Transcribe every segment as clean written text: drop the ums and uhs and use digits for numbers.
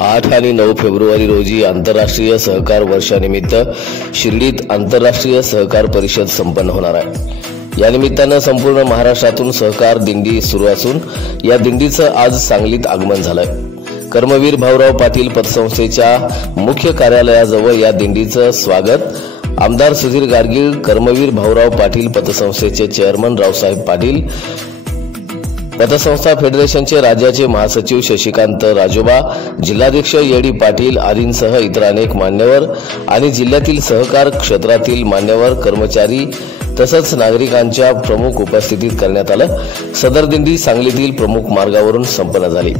8 आणि 9 फेब्रुवारी रोजी आंतरराष्ट्रीय सहकार वर्षानिमित्त शिर्डीत आंतरराष्ट्रीय सहकार परिषद संपन्न होणार आहे। या निमित्तानं संपूर्ण महाराष्ट्रातून सहकार दिंडी सुरू असून या दिंडीचं आज सांगलीत आगमन झालंय। कर्मवीर भाऊराव पाटील पतसंस्थेच्या मुख्य कार्यालयाजवळ या दिंडीचं स्वागत आमदार सुधीर गाडगीळ, कर्मवीर भाऊराव पाटील पतसंस्थेचे चेअरमन रावसाहेब पाटील, पतसंस्था फेडरेशनचे राज्याचे महासचिव शशिकांत राजोबा, जिल्हाध्यक्ष येडी पाटील आदींसह इतर अनेक मान्यवर आणि जिल्ह्यातील सहकार क्षेत्रातील मान्यवर, कर्मचारी तसंच नागरिकांच्या प्रमुख उपस्थितीत करण्यात आलं। सदर दिंडी सांगलीतील प्रमुख मार्गावरून संपन्न झाली।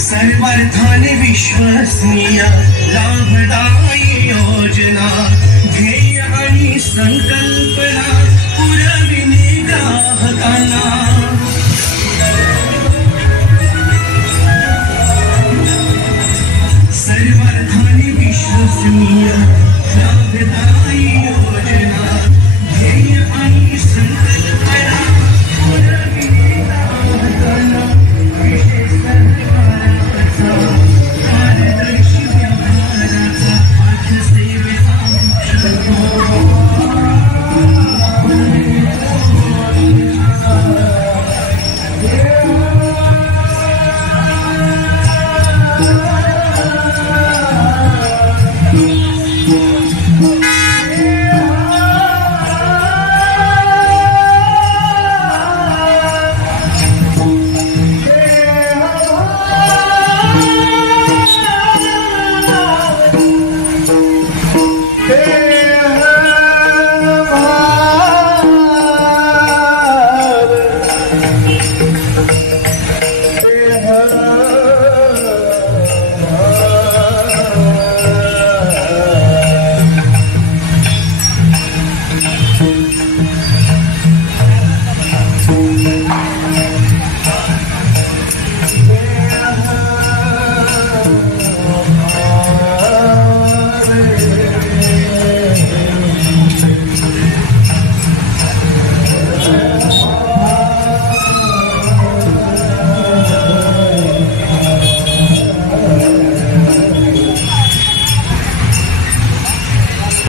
सर्वार्थाने विश्वसनीय, लाभदायक